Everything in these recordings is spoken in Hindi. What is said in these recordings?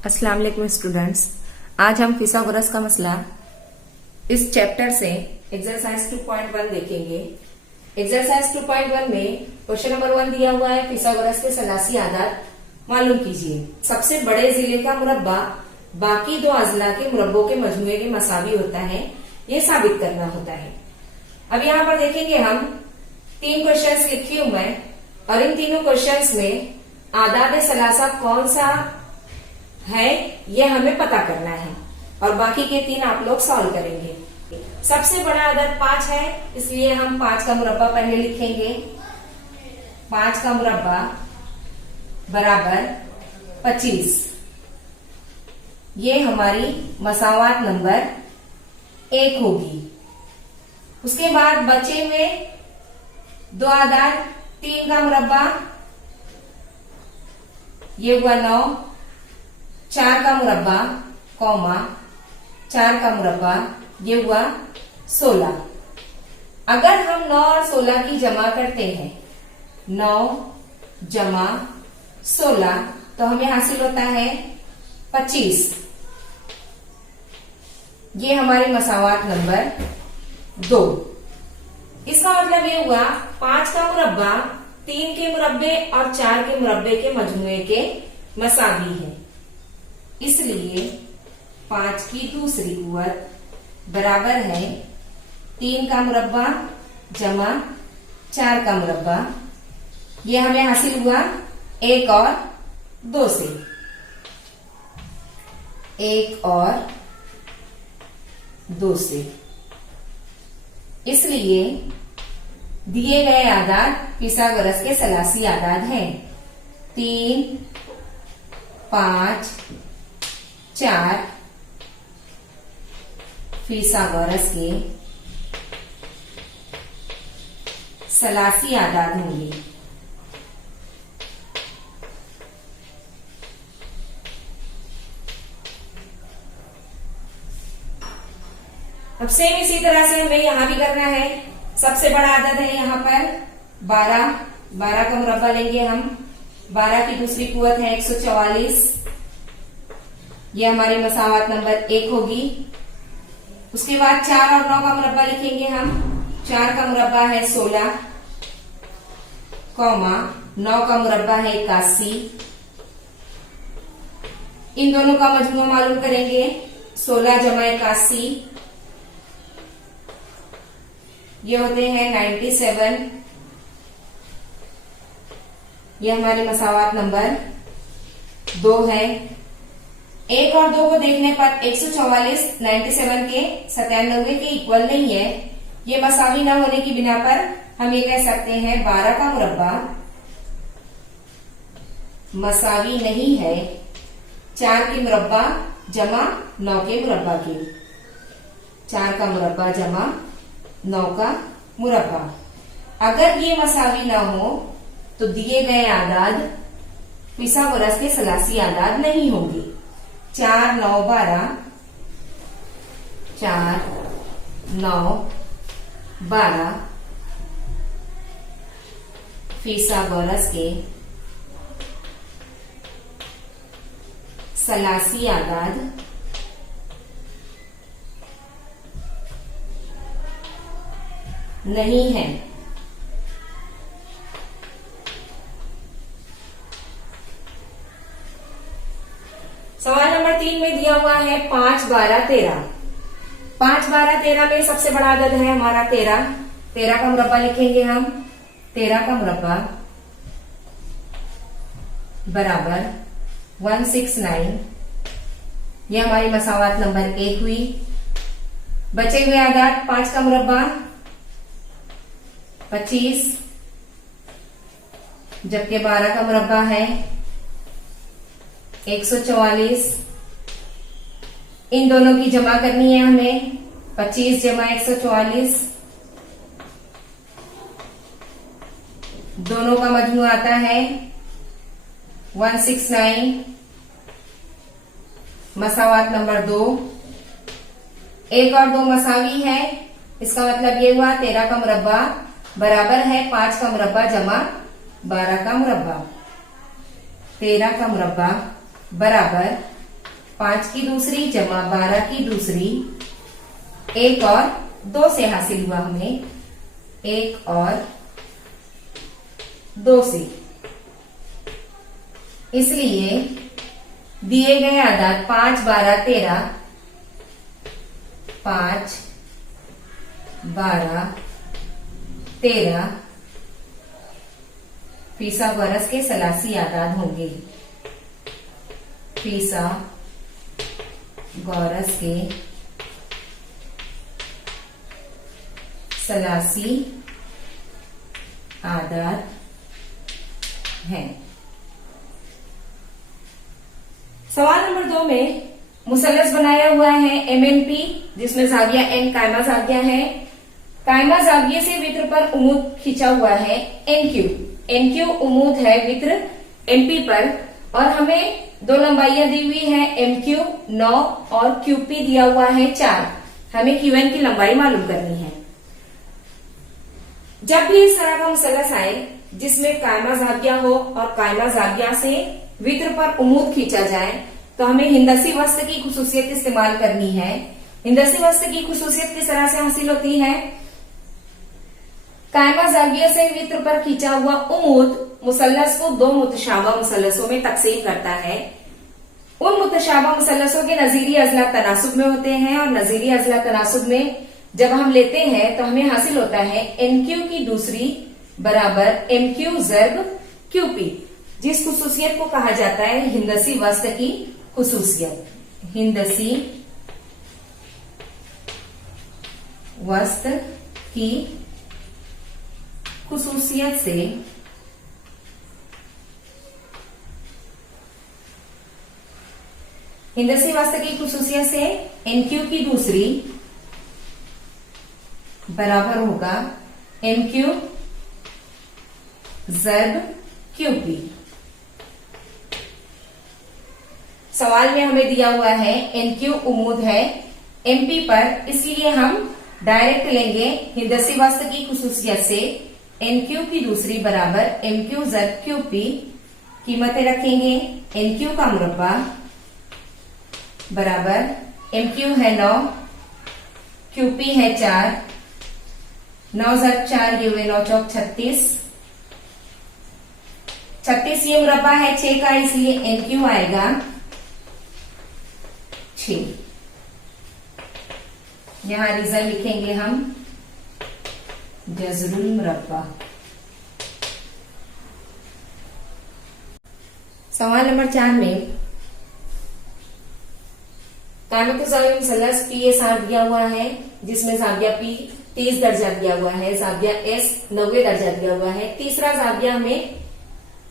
अस्सलाम वालेकुम स्टूडेंट्स। आज हम फिसागोरस का मसला इस चैप्टर से एक्सरसाइज 2.1 देखेंगे। एक्सरसाइज 2.1 में क्वेश्चन नंबर 1 दिया हुआ है, फिसागोरस के सलासी आदाद मालूम कीजिए। सबसे बड़े जिले का मुरब्बा बाकी दो अजला के मुरब्बों के मजमूए के मसावी होता है, ये साबित करना होता है। अब यहाँ पर देखेंगे हम 3 क्वेश्चंस लिखी हूं मैं, और इन तीनों क्वेश्चंस में आदाद सलासा कौन सा है ये हमें पता करना है, और बाकी के 3 आप लोग सॉल्व करेंगे। सबसे बड़ा आदद 5 है, इसलिए हम 5 का मुरब्बा पहले लिखेंगे। 5 का मुरब्बा बराबर 25, ये हमारी मसावात नंबर 1 होगी। उसके बाद बचे हुए 2 आदाद 3 का मुरब्बा, ये हुआ 9, 4 का मुरब्बा कौमा 4 का मुरब्बा, ये हुआ 16। अगर हम 9 और 16 की जमा करते हैं, 9 जमा 16, तो हमें हासिल होता है 25। ये हमारी मसावात नंबर 2। इसका मतलब ये हुआ 5 का मुरब्बा 3 के मुरब्बे और 4 के मुरब्बे के मजमूए के मसावी है, इसलिए 5 की दूसरी कुव्वत बराबर है 3 का मुरब्बा जमा 4 का मुरब्बा। ये हमें हासिल हुआ 1 और 2 से, 1 और 2 से। इसलिए दिए गए आदाद फिसागोरस के सलासी आदाद हैं 3, 5, 4 फिसागोरस के सलासी आदाद होंगे। अब सेम इसी तरह से हमें यहां भी करना है। सबसे बड़ा आदद है यहां पर 12, 12 का मुरब्बा लेंगे हम। 12 की दूसरी कुव्वत है 144, ये हमारी मसावात नंबर 1 होगी। उसके बाद 4 और 9 का मुरब्बा लिखेंगे हम। 4 का मुरब्बा है 16, कौमा 9 का मुरब्बा है 81। इन दोनों का मजमूआ मालूम करेंगे, 16 जमा 81, ये होते हैं 97। ये हमारी मसावात नंबर 2 है। 1 और 2 को देखने पर 144 97 के 97 के इक्वल नहीं है। ये मसावी ना होने की बिना पर हम ये कह सकते हैं 12 का मुरब्बा मसावी नहीं है 4 के मुरब्बा जमा 9 के मुरब्बा के। 4 का मुरब्बा जमा 9 का मुरब्बा। अगर ये मसावी ना हो तो दिए गए आदाद फिसागोरस के सलासी आदाद नहीं होंगे। 4, 9, 12, 4, 9, 12 फिसागोरस के सलासी आदाद नहीं है। सवाल नंबर 3 में दिया हुआ है 5, 12, 13। 5, 12, 13 में सबसे बड़ा आदद है हमारा 13। 13 का मुरब्बा लिखेंगे हम। 13 का मुरब्बा बराबर 169, ये हमारी मसावात नंबर 1 हुई। बचे हुए आदाद 5 का मुरब्बा 25, जबकि 12 का मुरब्बा है 144। इन दोनों की जमा करनी है हमें। 25 जमा 144, दोनों का मजमू आता है 169। मसावात नंबर 2, 1 और 2 मसावी है, इसका मतलब ये हुआ 13 का मुरब्बा बराबर है 5 का मुरब्बा जमा 12 का मुरब्बा। 13 का मुरब्बा बराबर 5 की दूसरी जमा 12 की दूसरी, 1 और 2 से हासिल हुआ हमें, 1 और 2 से। इसलिए दिए गए आधार 5, 12, 13, 5, 12, 13 फिसागोरस के सलासी आदाद होंगे। फिसागोरस के सलासी आदाद हैं। सवाल नंबर 2 में मुसल्लस बनाया हुआ है MNP, जिसमें जाविया N कायमा जाविया है। कायमा जाविये से वित्र पर उमूद खींचा हुआ है NQ। NQ उमूद है वित्र MP पर, और हमें 2 लंबाइयां दी हुई है MQ 9 और QP दिया हुआ है 4। हमें QN की लंबाई मालूम करनी है। जब भी इस तरह का मुसल्लस आए जिसमें कायमा जाविया हो और कायमा जाविया से वित्र पर उमूद खींचा जाए, तो हमें हिंदसी वस्त्र की खुसूसियत इस्तेमाल करनी है। हिंदसी वस्त्र की खुसूसियत किस तरह से हासिल होती है? कायमा जाविया से वित्र पर खींचा हुआ उमूद मुसल्लस को 2 मुतशाबा मुसल्लसों में तकसीम करता है। उन मुतशाबा मुसल्लसों के नजीरी अजला तनासुब में होते हैं, और नजीरी अजला तनासुब में जब हम लेते हैं तो हमें हासिल होता है NQ की दूसरी बराबर MQ ज़र्ब QP, जिस खुसूसियत को कहा जाता है हिंदसी वस्त्र की खुसूसियत। हिंदसी वस्त्र की खुसूसियत से हिंदसी वस्त्र की खुसूसियत से NQ की दूसरी बराबर होगा MQ ज़र्ब QP। सवाल में हमें दिया हुआ है NQ उमूद है MP पर, इसलिए हम डायरेक्ट लेंगे हिंदसी वस्त्र की खुसूसियत से NQ की दूसरी बराबर MQ ज़र्ब QP। कीमतें रखेंगे। NQ का मुरब्बा बराबर MQ है 9, QP है 4, 9 ज़र्ब 4 ये हुए 9 चौक 36, 36 ये मुरब्बा है 6 का, इसलिए NQ आएगा 6। यहां रीजन लिखेंगे हम जज़रुल मुरब्बा। सवाल नंबर 4 में कायमत ज़ाविया मुसल्लस PSR दिया हुआ है, जिसमें जाविया P 30 दर्जा दिया हुआ है, जाविया S 90 दर्जा दिया हुआ है। तीसरा जाविया हमें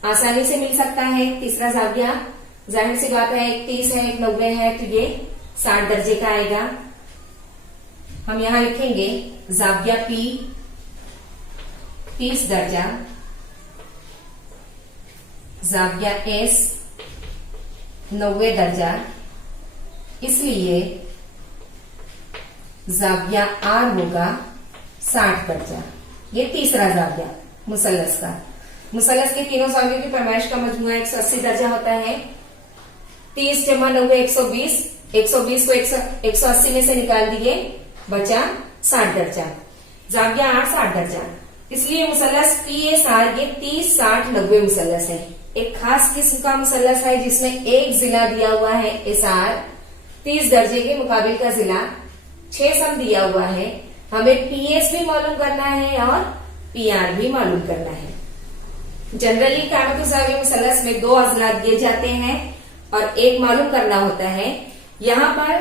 आसानी से मिल सकता है। तीसरा जाविया जाहिर सी बात है, एक 30 है एक 90 है, तो ये 60 दर्जे का आएगा। हम यहां लिखेंगे जाविया P 30 दर्जा, जाविया S 90 दर्जा, इसलिए जाविया R होगा 60 दर्जा। ये तीसरा जाविया मुसल्लस का। मुसल्लस के तीनों जावियों की पैमाइश का मजमूआ 180 दर्जा होता है। 30 जमा 90 120, 120 को 180 में से निकाल दिए, बचा 60 दर्जा। जाविया R 60 दर्जा, इसलिए मुसल्लस PSR ये 30, 60, 90 मुसल्लस है। एक खास किस्म का मुसल्लस है जिसमें एक जिला दिया हुआ है SR, 30 दर्जे के मुकाबिल का जिला 6 सम दिया हुआ है। हमें PS भी मालूम करना है और PR भी मालूम करना है। जनरली कायमत ज़ाविया मुसल्लस में 2 अजला दिए जाते हैं और एक मालूम करना होता है। यहाँ पर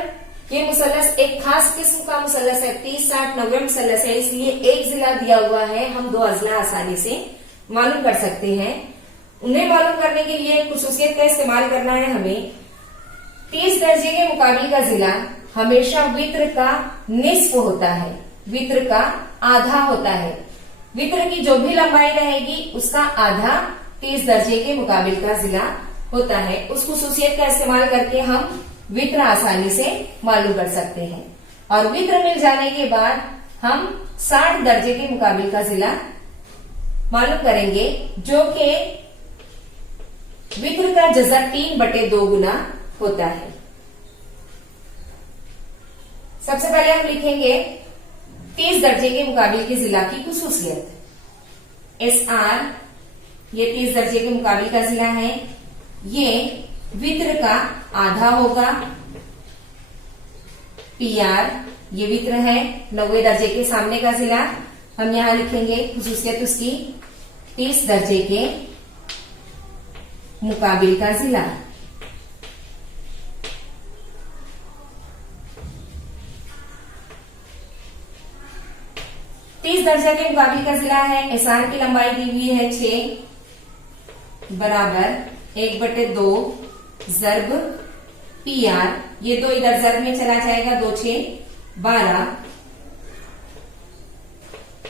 ये मुसल्लस एक खास किस्म का मुसल्लस है, 30, 60, 90 मुसल्लस है, इसलिए एक जिला दिया हुआ है। हम 2 अजला आसानी से मालूम कर सकते हैं। उन्हें मालूम करने के लिए खुसूसियत का इस्तेमाल करना है हमें। 30 दर्जे के मुकाबिल का जिला हमेशा वित्र का निस्फ होता है, वित्र का आधा होता है। वित्र की जो भी लंबाई रहेगी उसका आधा 30 दर्जे के मुकाबिल का जिला होता है। उस खुसूसियत का इस्तेमाल करके हम वित्र आसानी से मालूम कर सकते हैं। और वित्र मिल जाने के बाद हम 60 दर्जे के मुकाबिल का जिला मालूम करेंगे, जो कि वित्र का जज़ा 3/2 गुना होता है। सबसे पहले हम लिखेंगे 30 दर्जे के मुकाबिल के जिला की खुसूसियत। SR ये 30 दर्जे के मुकाबिल का जिला है, ये वित्र का आधा होगा। PR ये वित्र है, 90 दर्जे के सामने का जिला। हम यहां लिखेंगे खुसूसियत उसकी 30 दर्जे के मुकाबिल का जिला। दर्जा के मुकाबिल का जिला है। SR की लंबाई दी हुई है 6 बराबर 1/2 ज़र्ब PR, ये 2 इधर ज़र्ब में चला जाएगा, 2 6 12,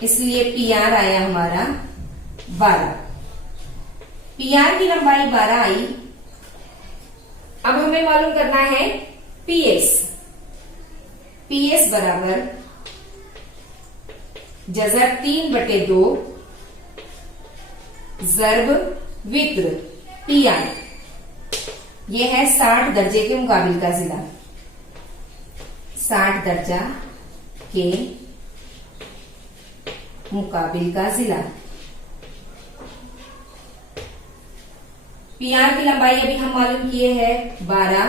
इसलिए PR आया हमारा 12। PR की लंबाई 12 आई। अब हमें मालूम करना है PS बराबर जज़र 3/2 ज़र्ब वित्र PR, ये है 60 दर्जे के मुकाबिल का जिला। 60 दर्जा के मुकाबिल का जिला। PR की लंबाई अभी हम मालूम किए हैं 12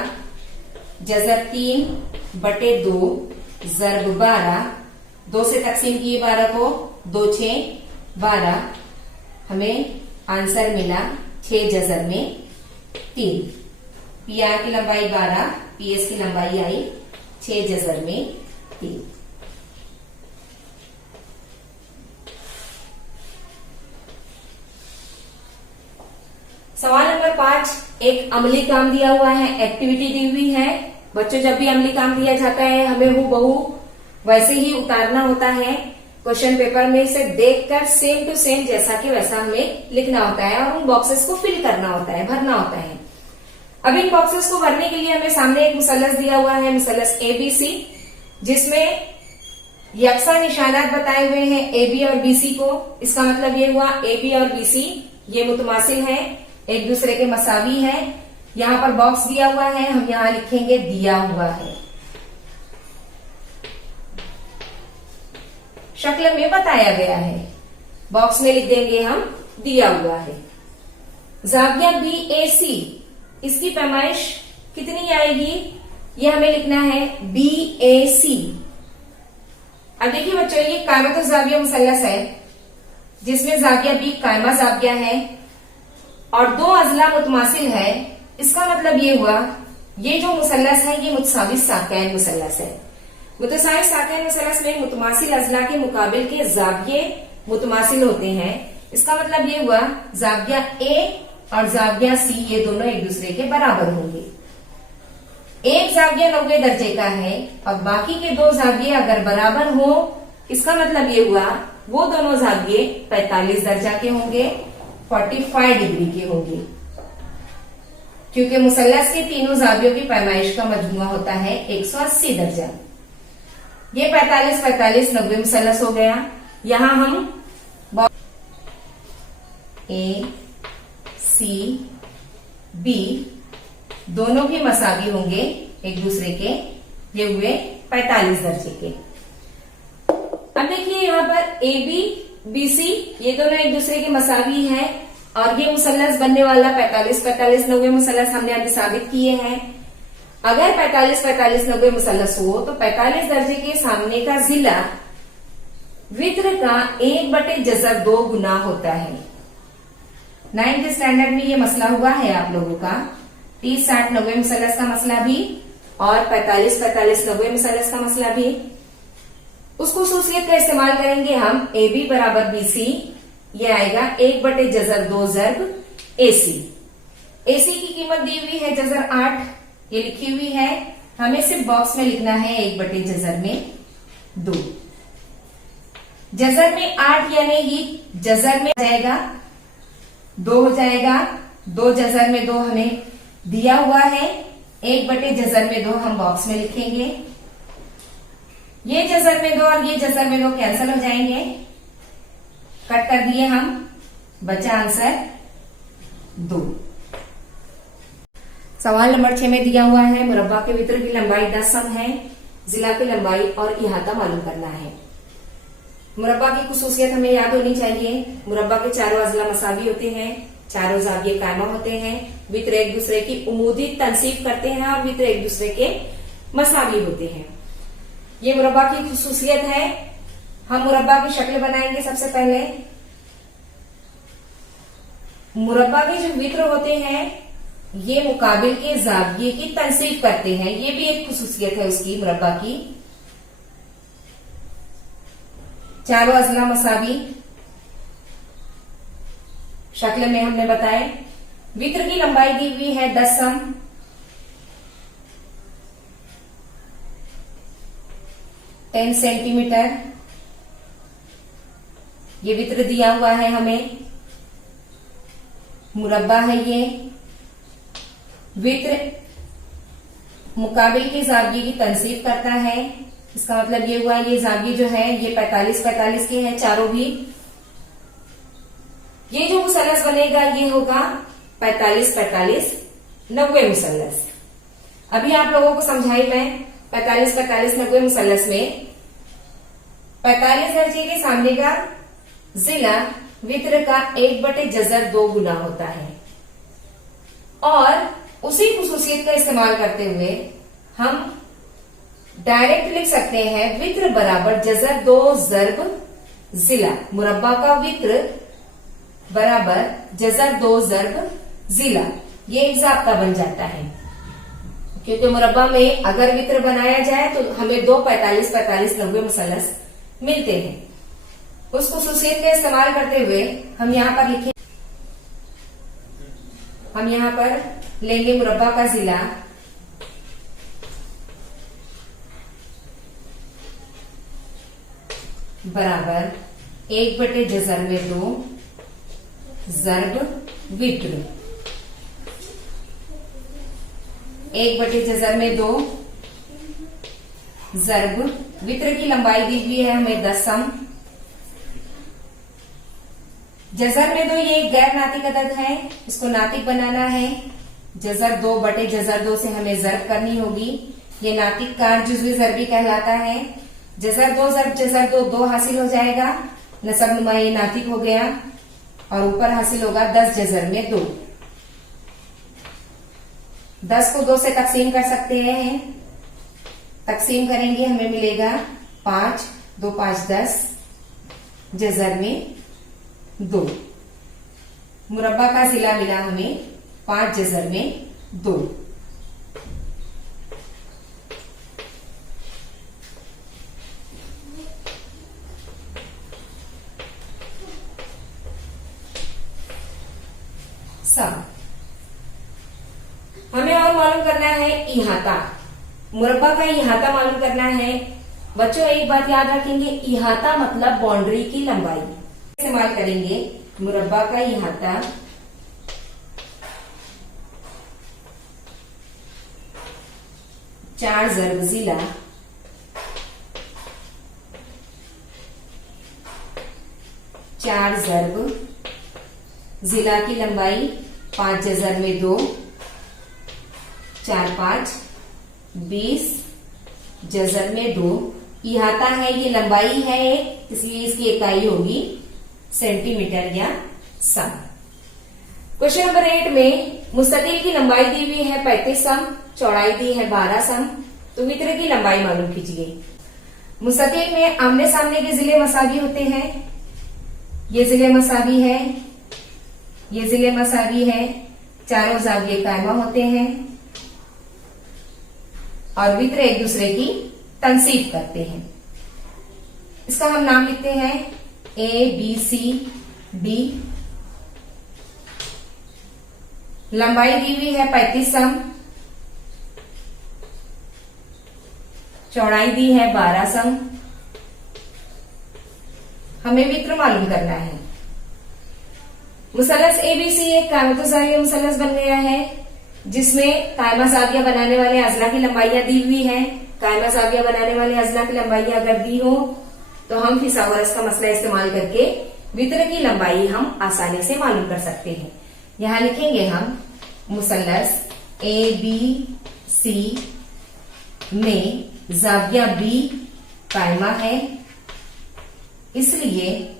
जज़र 3/2 ज़र्ब 12, 2 से तकसीम किए 12 को, 2 6 12, हमें आंसर मिला 6 जज़र में 3। PR की लंबाई 12, PS की लंबाई आई 6 जज़र में 3। सवाल नंबर 5, एक अमली काम दिया हुआ है, एक्टिविटी दी हुई है। बच्चों, जब भी अमली काम दिया जाता है हमें हूबहू वैसे ही उतारना होता है। क्वेश्चन पेपर में से देखकर सेम टू सेम जैसा कि वैसा हमें लिखना होता है और उन बॉक्सेस को फिल करना होता है, भरना होता है। अब इन बॉक्सेस को भरने के लिए हमें सामने एक मुसल्लस दिया हुआ है, मुसल्लस ABC, जिसमें यकसा निशानात बताए हुए हैं AB और BC को। इसका मतलब ये हुआ AB और BC ये मुतमासिल है, एक दूसरे के मसावी है। यहाँ पर बॉक्स दिया हुआ है, हम यहाँ लिखेंगे दिया हुआ है। शक्ल में बताया गया है, बॉक्स में लिख देंगे हम दिया हुआ है। ज़ाविया BAC, इसकी पैमाइश कितनी आएगी, ये हमें लिखना है BAC। अब देखिए बच्चों, ये कायमत ज़ाविया मुसल्लस है जिसमें ज़ाविया B कायमा ज़ाविया है और 2 अजला मुतमासिल है। इसका मतलब ये हुआ ये जो मुसल्लस है ये मुतसावी साकैन मुसल्लस है। मुतसावी साकैन मुसल्लस में मुतमासिल अजला के मुकाबिल के ज़ाविये मुतमासिल होते हैं। इसका मतलब ये हुआ ज़ाविया A और ज़ाविया C ये दोनों एक दूसरे के बराबर होंगे। एक ज़ाविया 90 दर्जे का है और बाकी के 2 ज़ाविये अगर बराबर हो, इसका मतलब ये हुआ वो दोनों ज़ाविये 45 दर्जा के होंगे, 45 डिग्री के होंगे, क्योंकि मुसल्लस के तीनों ज़ावियों की पैमाइश का मजमुआ होता है 180 दर्जा। ये 45 45 90 मुसल्लस हो गया। यहां हम A C B दोनों भी मसावी होंगे एक दूसरे के, ये हुए 45 दर्जे के। अब देखिए यहाँ पर AB BC ये दोनों एक दूसरे के मसावी हैं और ये मुसल्लस बनने वाला 45 45 90 मुसल्लस हमने अभी साबित किए हैं। अगर 45 45 90 मुसल्लस हो तो 45 दर्जे के सामने का जिला वित्र का 1/2 गुना होता है। 9th स्टैंडर्ड में ये मसला हुआ है आप लोगों का, 30 60 90 मुसल्लस का मसला भी और 45 45 90 मुसल्लस का मसला भी। उस खुसूसियत का इस्तेमाल करेंगे हम। AB बराबर BC, ये आएगा 1/2 ज़र्ब AC। AC की कीमत दी हुई है जज़र 8, ये लिखी हुई है, हमें सिर्फ बॉक्स में लिखना है 1/2। जज़र में 8 यानी ही जज़र में जाएगा 2 हो जाएगा, 2 जज़र में 2 हमें दिया हुआ है, 1/2 हम बॉक्स में लिखेंगे। ये जज़र में 2 और ये जज़र में 2 कैंसिल हो जाएंगे, कट कर दिए हम, बचा आंसर 2। सवाल नंबर 6 में दिया हुआ है मुरब्बा के वित्र की लंबाई 10 सम है। जिला की लंबाई और इहाता मालूम करना है। मुरब्बा की खुसूसियत हमें याद होनी चाहिए। मुरब्बा के चारों अजला मसावी होते हैं, चारों जाविये कायमा होते हैं, वित्र एक दूसरे की उमूदी तनसीब करते हैं और वित्र एक दूसरे के मसावी होते हैं। ये मुरब्बा की खुसूसियत है। हम मुरब्बा की शक्ल बनाएंगे। सबसे पहले मुरब्बा के जो वित्र होते हैं ये मुकाबिल के जाविये की तनसीब करते हैं। ये भी एक खुसूसियत है उसकी, मुरब्बा की। चारों अजला मसावी शक्ल में हमने बताए। वित्र की लंबाई दी हुई है 10 सम। सेंटीमीटर ये वित्र दिया हुआ है हमें। मुरब्बा है ये। वित्र मुकाबिल के जाविये की तनसीब करता है। इसका मतलब ये हुआ ये जाविये जो है ये 45-45 के हैं चारों भी। ये जो मुसल्लस बनेगा ये होगा 45-45 90 मुसल्लस। अभी आप लोगों को समझाई मैं 45-45 90 मुसल्लस में 45 दर्जे के सामने का जिला वित्र का 1/जज़र 2 गुना होता है। और उसी खुसूसियत का इस्तेमाल करते हुए हम डायरेक्ट लिख सकते हैं वित्र बराबर जज़र 2 ज़र्ब जिला। मुरब्बा का वित्र बराबर जज़र 2 ज़र्ब जिला। ये एक ज़ाब्ता बन जाता है, क्योंकि मुरब्बा में अगर वित्र बनाया जाए तो हमें 2 45-45 90 मुसल्लस मिलते हैं। उस खुसूसियत का इस्तेमाल करते हुए हम यहाँ पर लिखें, हम यहाँ पर लेंगे मुरब्बा का जिला बराबर 1/जज़र 2 ज़र्ब वित्र। 1/जज़र 2 ज़र्ब वित्र की लंबाई दी हुई है हमें 10 सम। जज़र 2 ये एक गैर नातिक अदद है, इसको नातिक बनाना है। जज़र 2/जज़र 2 से हमें ज़र्ब करनी होगी। ये नातिक का जुज़वी ज़रबी कहलाता है। जज़र 2 ज़र्ब जज़र 2 हासिल हो जाएगा। नसब नुमा ये नातिक हो गया और ऊपर हासिल होगा 10/जज़र 2। 10 को 2 से तकसीम कर सकते हैं। तकसीम करेंगे हमें मिलेगा 5 2 5 10 जज़र 2। मुरब्बा का जिला मिला हमें 5/जज़र 2। हमें और मालूम करना है इहाता। मुरब्बा का इहाता मालूम करना है। बच्चों एक बात याद रखेंगे, इहाता मतलब बाउंड्री की लंबाई। इस्तेमाल करेंगे मुरब्बा का इहाता चार ज़र्ब जिला चार ज़र्ब जिला की लंबाई 5/जज़र 2 4 5 20 जज़र 2। इहाता है ये लंबाई है एक, इसलिए इसकी इकाई होगी सेंटीमीटर या सम। क्वेश्चन नंबर 8 में मुस्ततिल की लंबाई दी हुई है 35 सम, चौड़ाई दी है 12 सम। तो वित्र की लंबाई मालूम कीजिए। मुस्ततिल में आमने सामने के जिले मसावी होते हैं। ये जिले मसावी है, ये जिले मसावी है, चारों जाविये कायमा होते हैं और वित्र एक दूसरे की तनसीब करते हैं। इसका हम नाम लिखते हैं ABCD। लंबाई दी हुई है 35 सम, चौड़ाई दी है 12 सम। हमें वित्र मालूम करना है। मुसल्लस ABC एक कायमत ज़ाविया मुसल्लस बन गया है, जिसमें कायमा ज़ाविया बनाने वाले अजला की लंबाइयां दी हुई है। कायमा ज़ाविया बनाने वाले अजला की लंबाइयां अगर दी हो तो हम फिसागोरस का मसला इस्तेमाल करके वित्र की लंबाई हम आसानी से मालूम कर सकते हैं। यहां लिखेंगे हम मुसल्लस ABC में जाविया बी कायमा है, इसलिए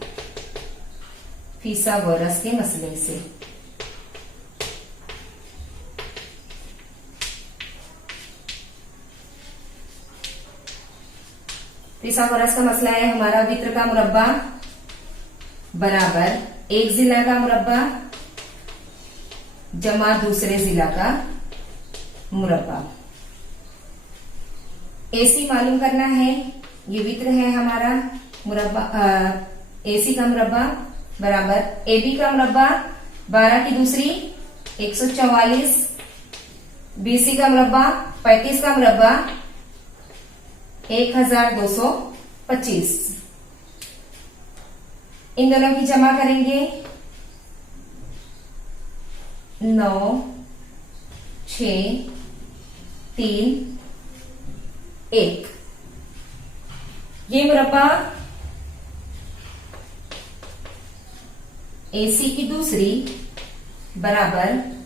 फिसागोरस के मसले से फिसागोरस का मसला है हमारा वित्र का मुरब्बा बराबर एक जिला का मुरब्बा जमा दूसरे जिला का मुरब्बा। एसी मालूम करना है, ये वित्र है हमारा मुरब्बा, एसी का मुरब्बा बराबर एबी का मुरब्बा 12 की दूसरी 144, बीसी का मुरब्बा 35 का मुरब्बा 1225। इन दोनों की जमा करेंगे 9 6 3 1। ये मुरब्बा एसी की दूसरी बराबर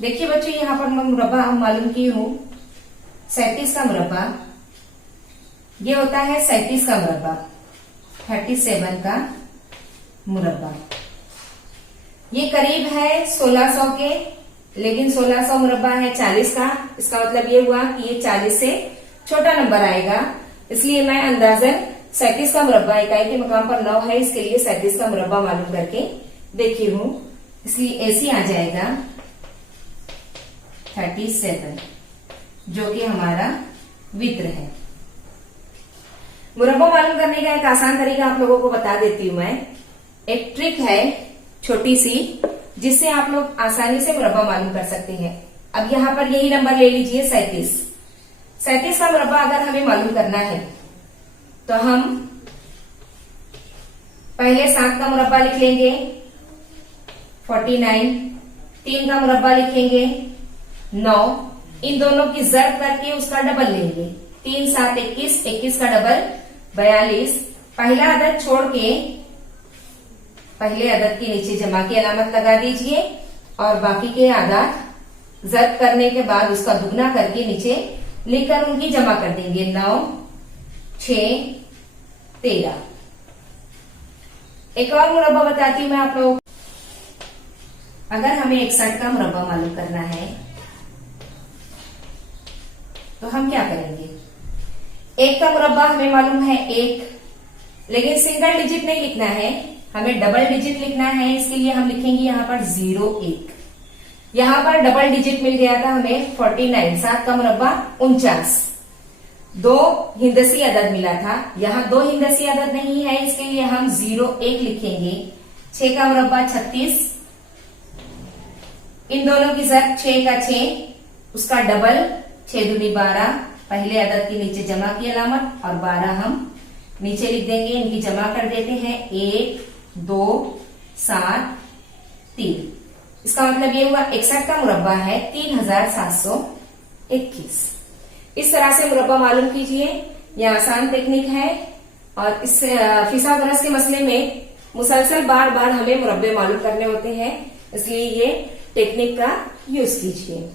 देखिए बच्चों, यहां पर मैं मुरब्बा हम मालूम की हूं 37 का मुरब्बा, ये होता है 37 का मुरब्बा, 37 का मुरब्बा। ये करीब है 1600 के, लेकिन 1600 मुरब्बा है 40 का, इसका मतलब ये हुआ कि ये 40 से छोटा नंबर आएगा, इसलिए मैं अंदाजन 37 का मुरब्बा इकाई के मकाम पर 9 है, इसके लिए 37 का मुरब्बा मालूम करके देखी हूं, इसलिए ऐसी आ जाएगा 37 जो कि हमारा वित्र है। मुरब्बा मालूम करने का एक आसान तरीका आप लोगों को बता देती हूं मैं। एक ट्रिक है छोटी सी, जिससे आप लोग आसानी से मुरब्बा मालूम कर सकते हैं। अब यहां पर यही नंबर ले लीजिए 37 का मुरब्बा अगर हमें मालूम करना है तो हम पहले 7 का मुरब्बा लिख लेंगे 49, 3 का मुरब्बा लिखेंगे 9, इन दोनों की जर्ब करके उसका डबल लेंगे 3 7 21, 21 का डबल 42। पहला अदद छोड़ के पहले अदद के नीचे जमा की अलामत लगा दीजिए और बाकी के आदाद जर्ब करने के बाद उसका दुगना करके नीचे लिखकर उनकी जमा कर देंगे 9 6 13। एक और मुरब्बा बताती हूं मैं आप लोग। अगर हमें 61 का मुरब्बा मालूम करना है तो हम क्या करेंगे, 1 का मुरब्बा हमें मालूम है 1, लेकिन सिंगल डिजिट नहीं लिखना है, हमें डबल डिजिट लिखना है। इसके लिए हम लिखेंगे यहाँ पर 0 1। यहाँ पर डबल डिजिट मिल गया था हमें 49, 7 का मुरब्बा 49, 2 हिंदसी अदद मिला था, यहाँ 2 हिंदसी अदद नहीं है, इसके लिए हम 0 1 लिखेंगे। 6 का मुरब्बा 36, इन दोनों की जब 6 का 6 उसका डबल 6 दूनी 12, पहले अदद के नीचे जमा की अलामत और 12 हम नीचे लिख देंगे, इनकी जमा कर देते हैं 1 2 7 3। इसका मतलब ये हुआ 61 का मुरब्बा है 3721। इस तरह से मुरब्बा मालूम कीजिए, यह आसान टेक्निक है और इस फिसागोरस के मसले में मुसलसल बार बार हमें मुरब्बे मालूम करने होते हैं, इसलिए ये टेक्निक का यूज कीजिए।